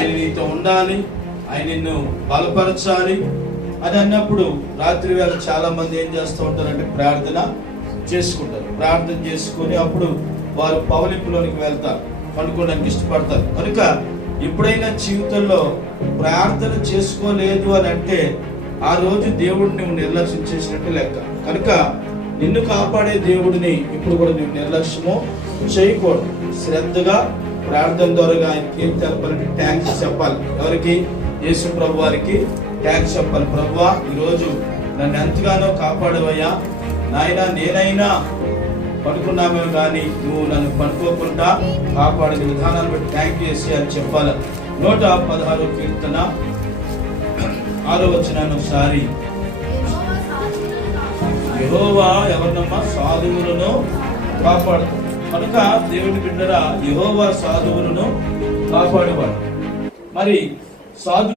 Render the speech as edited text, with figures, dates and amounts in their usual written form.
ఆయన నీతో ఉండాలి, ఆయన నిన్ను బలపరచాలి అని అన్నప్పుడు రాత్రి వేళ చాలా మంది ఏం చేస్తూ ఉంటారంటే ప్రార్థన చేసుకుంటారు. ప్రార్థన చేసుకుని అప్పుడు వారు పవలింపులోనికి వెళ్తారు, పడుకోవడానికి ఇష్టపడతారు. కనుక ఎప్పుడైనా జీవితంలో ప్రార్థన చేసుకోలేదు అని అంటే ఆ రోజు దేవుడిని నువ్వు నిర్లక్ష్యం చేసినట్టు లెక్క. కనుక నిన్ను కాపాడే దేవుడిని ఇప్పుడు కూడా నువ్వు నిర్లక్ష్యము చేయకూడదు. శ్రద్ధగా ప్రార్థన ద్వారా ఆయనకి ఏం తెలపాలంటే థ్యాంక్స్ చెప్పాలి. ఎవరికి? యేసు ప్రభు వారికి థ్యాంక్స్ చెప్పాలి. ప్రభువా, ఈరోజు నన్ను ఎంతగానో కాపాడవయ్యా నాయన, నేనైనా పడుకున్నామే కానీ నువ్వు నన్ను పడుకోకుండా కాపాడే విధానాన్ని బట్టి థ్యాంక్ చేసి అని చెప్పాలి. 116 కీర్తన 6వ వచనాన్ని ఒకసారి. యెహోవా ఎవరినమ్మా? సాధువులను కాపాడుతాడు. కనుక దేవుని బిడ్డరా, యెహోవా సాధువులను కాపాడేవాడు. మరి సాధు